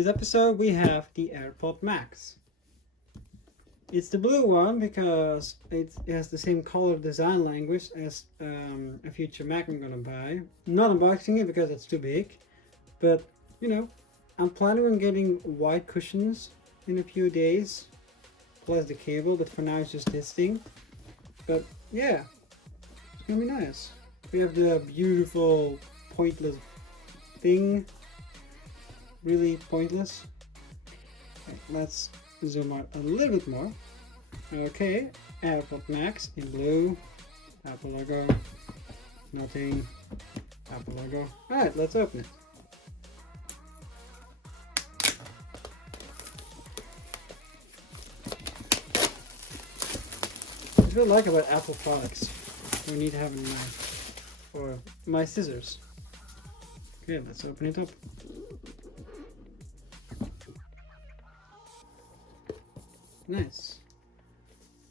this episode we have the AirPod Max. It's the blue one because it has the same color design language as a future Mac I'm gonna buy. Not unboxing it because it's too big, but you know, I'm planning on getting white cushions in a few days, plus the cable, but for now it's just this thing. But yeah, it's gonna be nice. We have the beautiful pointless thing, really pointless. Okay, let's zoom out a little bit more. Okay, AirPod Max in blue, Apple logo, nothing, Apple logo. Alright, let's open it. What I like about Apple products, we need to have in mind, or my scissors. Okay, let's open it up. Nice.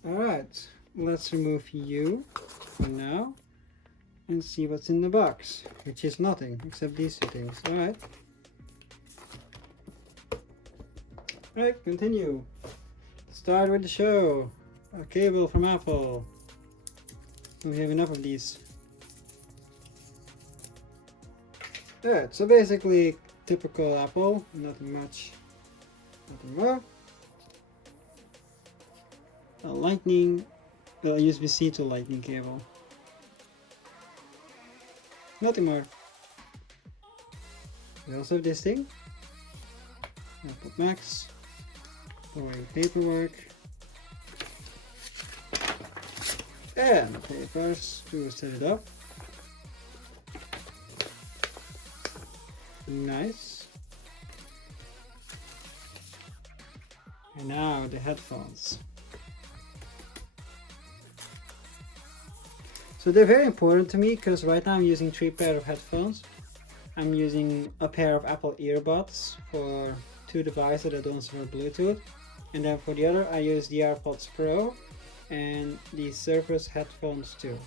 Alright, let's remove you for now and see what's in the box, which is nothing except these two things. Alright. Alright, continue. Start with the show. A cable from Apple. We have enough of these. Alright, so basically typical Apple, nothing much, nothing more. A lightning, USB-C to lightning cable. Nothing more. We also have this thing. AirPod Max. Boring paperwork. And papers to set it up. Nice. And now the headphones. So they're very important to me because right now I'm using 3 pairs of headphones. I'm using a pair of Apple earbuds for 2 devices that don't support Bluetooth. And then for the other I use the AirPods Pro and the Surface headphones too.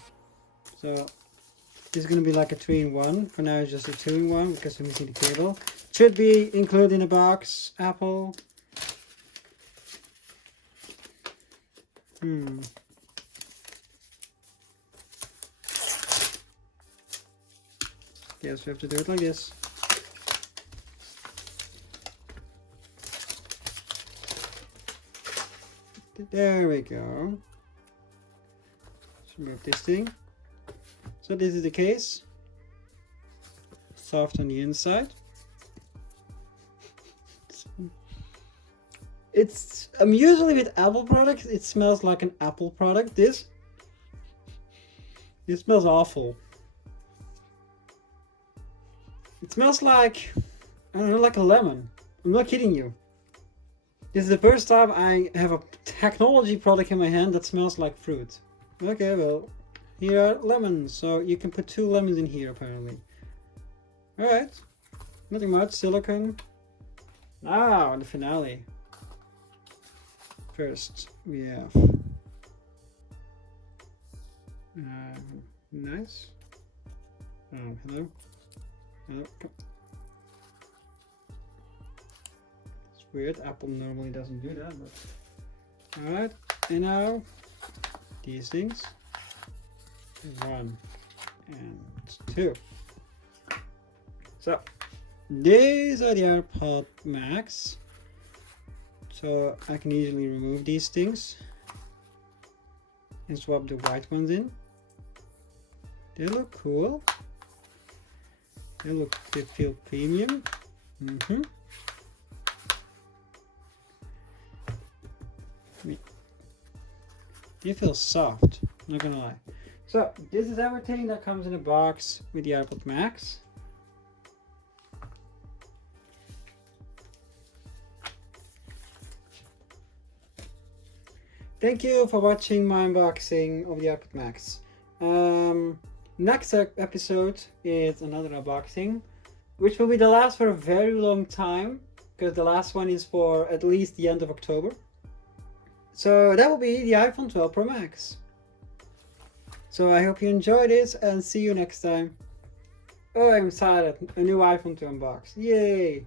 So this is going to be like a 3-in-1. For now it's just a 2-in-1 because I'm missing the cable. Should be included in the box, Apple. Guess we have to do it like this. There we go. Let's remove this thing. So this is the case. Soft on the inside. I'm usually with Apple products, it smells like an Apple product. This smells awful. It smells like, I don't know, like a lemon. I'm not kidding you. This is the first time I have a technology product in my hand that smells like fruit. Okay, well, here are lemons. So you can put 2 lemons in here apparently. Alright, nothing much, silicone. Now, the finale. First, we have nice. Oh, hello. Hello. It's weird. Apple normally doesn't do that, but all right. And now these things. 1 and 2. So these are the AirPod Max. So I can easily remove these things and swap the white ones in. They look cool. They feel premium. They feel soft, not gonna lie. So this is everything that comes in a box with the AirPod Max. Thank you for watching my unboxing of the AirPod Max. Next episode is another unboxing, which will be the last for a very long time, because the last one is for at least the end of October. So that will be the iPhone 12 Pro Max. So I hope you enjoyed this and see you next time. Oh, I'm excited. A new iPhone to unbox. Yay!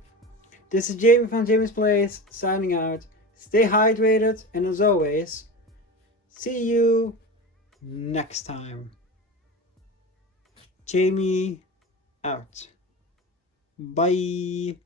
This is Jaimie from Jaimie's Place signing out. Stay hydrated, and as always, see you next time. Jaimie out. Bye.